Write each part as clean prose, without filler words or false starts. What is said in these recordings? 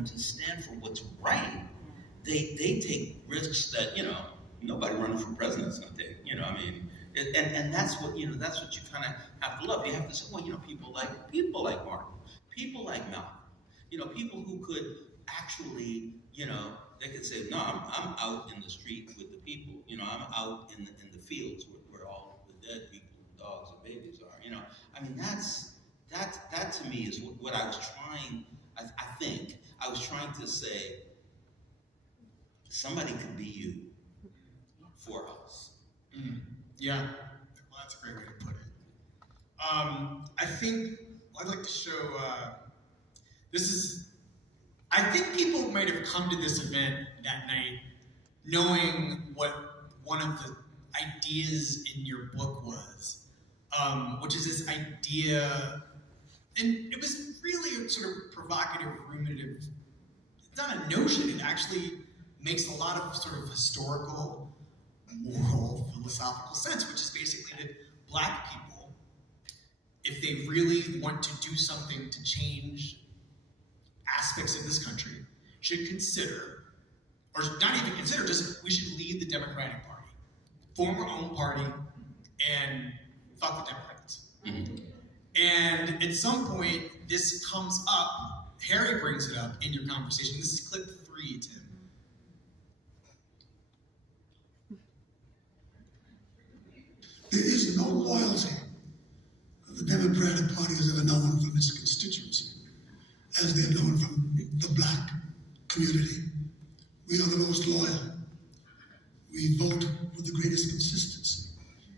and to stand for what's right, they take risks that, nobody running for president is going to take. And that's what, that's what you kind of have to love. You have to say, well, people like Martin, people like Malcolm, people who could actually, they could say, no, I'm out in the street with the people. I'm out in the fields where all the dead people, dogs and babies are. That to me is what I was trying. I think I was trying to say, somebody could be you for us. Yeah, well, that's a great way to put it. I think I'd like to show. I think people might have come to this event that night knowing what one of the ideas in your book was, which is this idea, and it was really a sort of provocative, ruminative, it's not a notion, it actually makes a lot of sort of historical, moral, philosophical sense, which is basically that Black people, if they really want to do something to change aspects of this country, should consider, or not even consider, just we should leave the Democratic Party, form our own party, and fuck the Democrats. And at some point, this comes up, Harry brings it up in your conversation. This is clip 3, Tim. There is no loyalty that the Democratic Party has ever known from its constituency, as they're known from the Black community. We are the most loyal. We vote with the greatest consistency.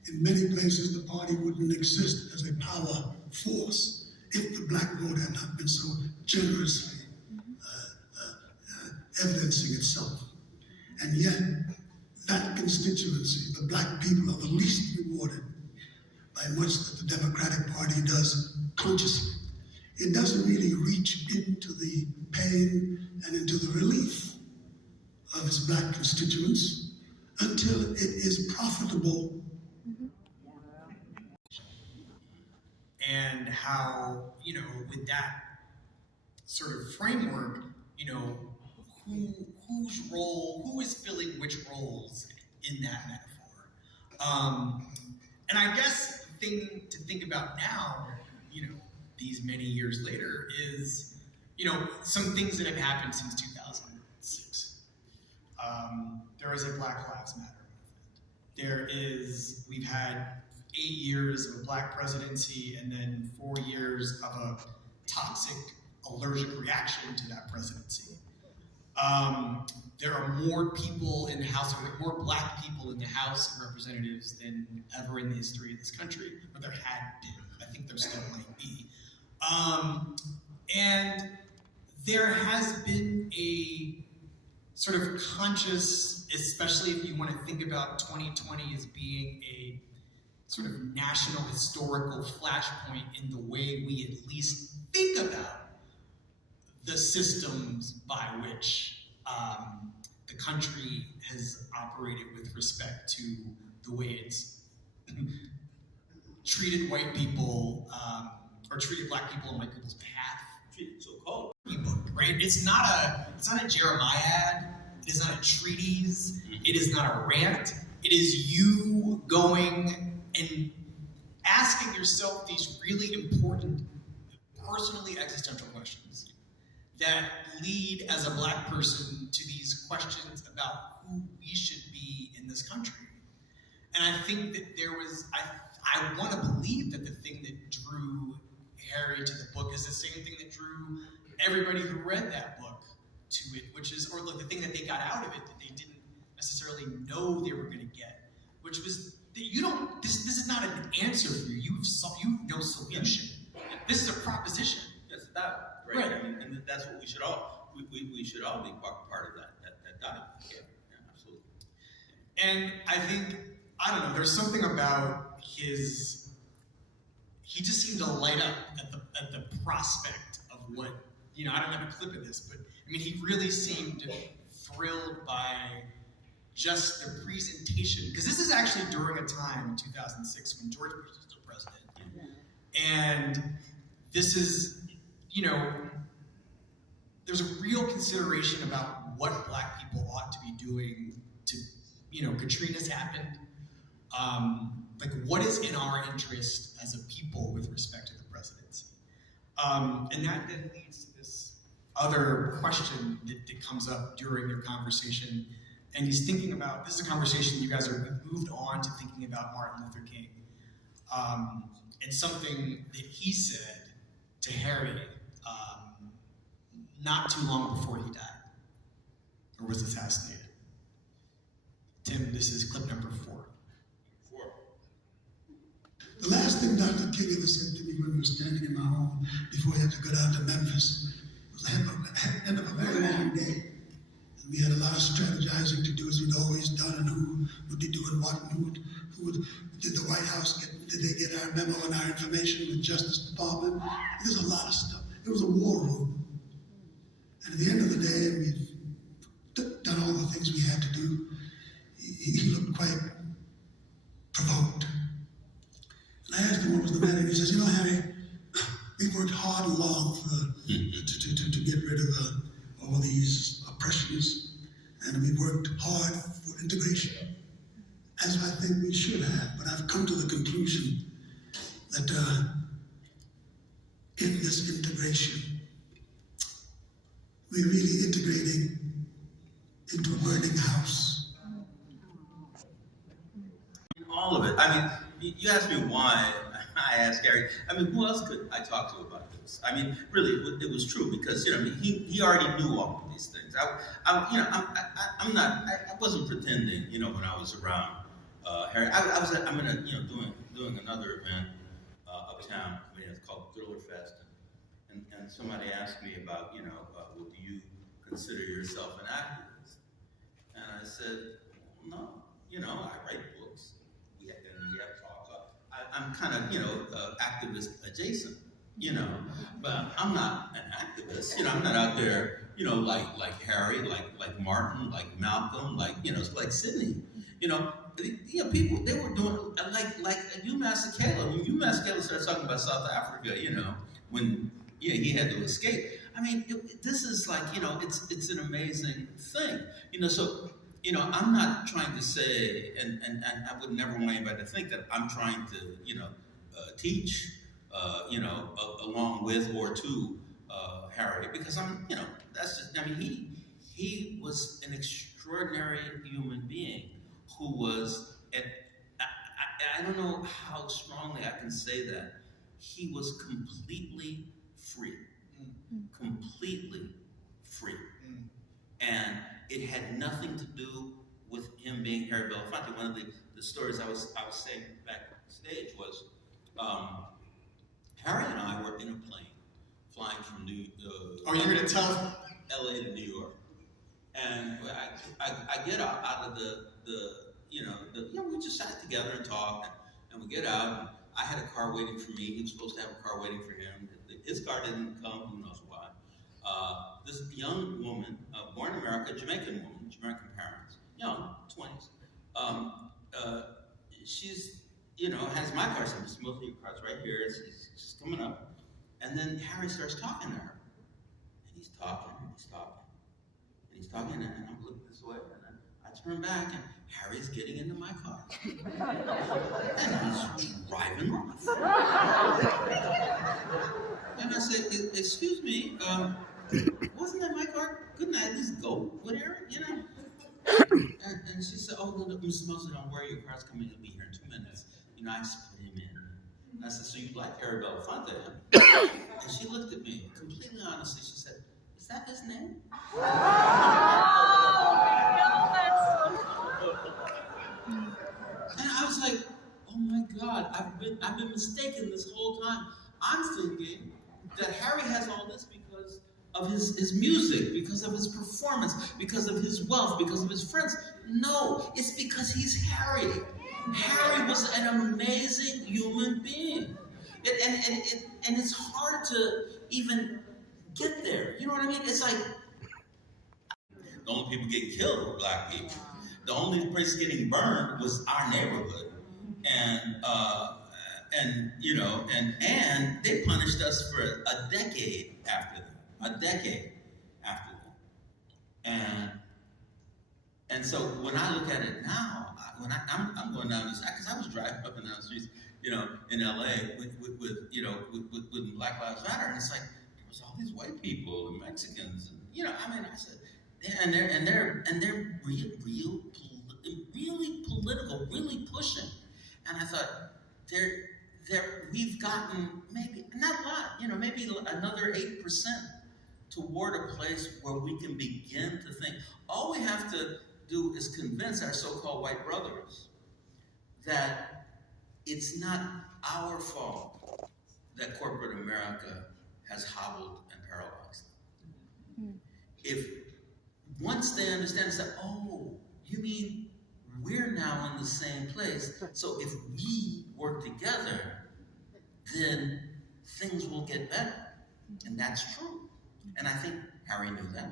In many places, the party wouldn't exist as a power force if the Black vote had not been so generously evidencing itself. And yet, that constituency, the Black people, are the least rewarded by much that the Democratic Party does consciously. It doesn't really reach into the pain and into the relief of its Black constituents until it is profitable. And how, with that sort of framework, who is filling which roles in that metaphor? And I guess the thing to think about now, these many years later, is, some things that have happened since 2006. There is a Black Lives Matter movement. We've had 8 years of a Black presidency and then 4 years of a toxic, allergic reaction to that presidency. There are more people in the House, more Black people in the House of Representatives than ever in the history of this country, but there had been. I think there still might be. And there has been a sort of conscious, especially if you want to think about 2020 as being a sort of national historical flashpoint in the way we at least think about the systems by which the country has operated with respect to the way it's treated white people, or treated Black people on white people's behalf. Treated so-called. Right? It's not a Jeremiad. It is not a treatise. It is not a rant. It is you going and asking yourself these really important, personally existential questions that lead as a Black person to these questions about who we should be in this country. And I think that I want to believe that the thing that drew Harry to the book is the same thing that drew everybody who read that book to it, which is, or the thing that they got out of it that they didn't necessarily know they were going to get, which was that this is not an answer for you. You've no solution. This is a proposition. That's that, right? I mean, and that's what we should all be part of that dialogue. Yeah, absolutely. And I think, I don't know, there's something about he just seemed to light up at the prospect of what, I don't have a clip of this, but I mean, he really seemed thrilled by just the presentation, because this is actually during a time in 2006 when George Bush was still president. And this is, there's a real consideration about what Black people ought to be doing to, Katrina's happened. Like, what is in our interest as a people with respect to the presidency? And that then leads to this other question that comes up during your conversation. And he's thinking about, this is a conversation you guys are moved on to thinking about Martin Luther King. And something that he said to Harry not too long before he died, or was assassinated. Tim, this is clip number 4. The last thing Dr. King ever said to me when we were standing in my home before he had to go down to Memphis was the end of a very long day. And we had a lot of strategizing to do as we'd always done, and who would be doing what, and did the White House did they get our memo and our information with Justice Department? There's a lot of stuff. It was a war room. And at the end of the day, we'd done all the things we had to do. He looked quite provoked. And I asked him what was the matter, and he says, Harry, we worked hard and long to get rid of all these oppressions, and we worked hard for integration, as I think we should have. But I've come to the conclusion that in this integration, we're really integrating into a burning house. All of it. I mean, you asked me why I asked Harry. I mean, who else could I talk to about this? I mean, really, it was true because he already knew all of these things. I wasn't pretending. When I was around Harry, I'm doing another event uptown. It's called Thriller Fest, and somebody asked me about well, do you consider yourself an activist? And I said, no. I write books. We have talks. I'm kind of, activist adjacent, but I'm not an activist. I'm not out there, like Harry, like Martin, like Malcolm, like Sidney. People, they were doing, like UMass Sakela. When UMass Sakela started talking about South Africa, when he had to escape. I mean, this is like, it's an amazing thing. So, I'm not trying to say, and I would never want anybody to think that I'm trying to, teach, along with or to Harry, because that's just, he was an extraordinary human being who was, I don't know how strongly I can say that, he was completely free. Completely free. And it had nothing to do with him being Harry Belafonte. One of the stories I was saying backstage was Harry and I were in a plane flying from Are you going to tell? LA to New York. And I get out of we just sat together and talked, and we get out, and I had a car waiting for me. He was supposed to have a car waiting for him. His car didn't come, who knows why. This young woman, born in America, Jamaican woman, Jamaican parents, young, 20s. She's, has my car, some Mosely your car's right here. She's coming up. And then Harry starts talking to her. And he's talking, and he's talking. And he's talking, and I'm looking this way, and then I turn back, and Harry's getting into my car. And he's driving off. And I said, excuse me, wasn't that my car? Couldn't I at least go with Eric, And she said, oh, no, Mrs. Mosley, don't worry, your car's coming, he'll be here in 2 minutes. I just put him in. And I said, so you like Harry Belafonte? And she looked at me, completely honestly, she said, is that his name? And I was like, oh my God, I've been mistaken this whole time. I'm thinking that Harry has all this because of his music, because of his performance, because of his wealth, because of his friends. No, it's because he's Harry. Harry was an amazing human being. And it's hard to even get there. You know what I mean? It's like, the only people getting killed were Black people. The only place getting burned was our neighborhood. And they punished us for a decade after that. A decade. And so when I look at it now, I'm going down this, because I was driving up and down the streets, in LA with Black Lives Matter, and it's like there was all these white people and Mexicans, and I said, yeah, and they're really political, really pushing, and I thought we've gotten maybe not a lot, maybe another 8% toward a place where we can begin to think. All we have to do is convince our so-called white brothers that it's not our fault that corporate America has hobbled and paralyzed them. If once they understand, it's like, oh, you mean we're now in the same place, so if we work together, then things will get better. And that's true. And I think Harry knew that.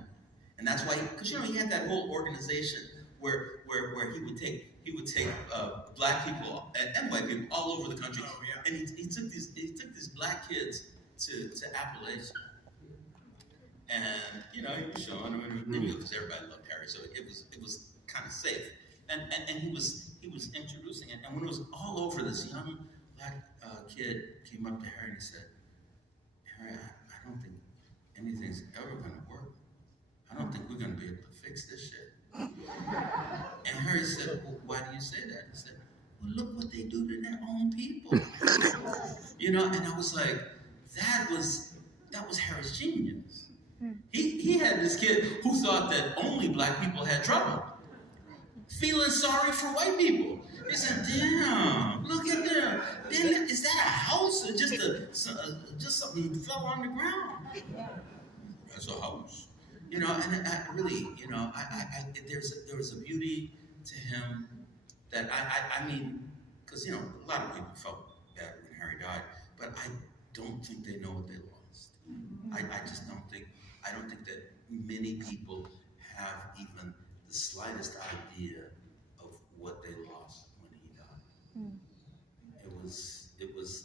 And that's why, because he had that whole organization where he would take black people and white people all over the country, and he took these black kids to Appalachia, and he was showing them because everybody loved Harry, so it was kind of safe, and he was introducing it, and when it was all over, this young black kid came up to Harry and he said, "Harry, I don't think anything's ever going to work. I don't think we're going to be able to fix this shit." And Harry said, "Well, why do you say that?" He said, "Well, look what they do to their own people." And I was like, that was Harry's genius. He had this kid who thought that only black people had trouble, feeling sorry for white people. He said, "Damn, look at them. Is that a house or just something fell on the ground?" "That's a house." And I really, there was a beauty to him that I mean, because a lot of people felt bad when Harry died, but I don't think they know what they lost. I just don't think that many people have even the slightest idea of what they lost when he died.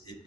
It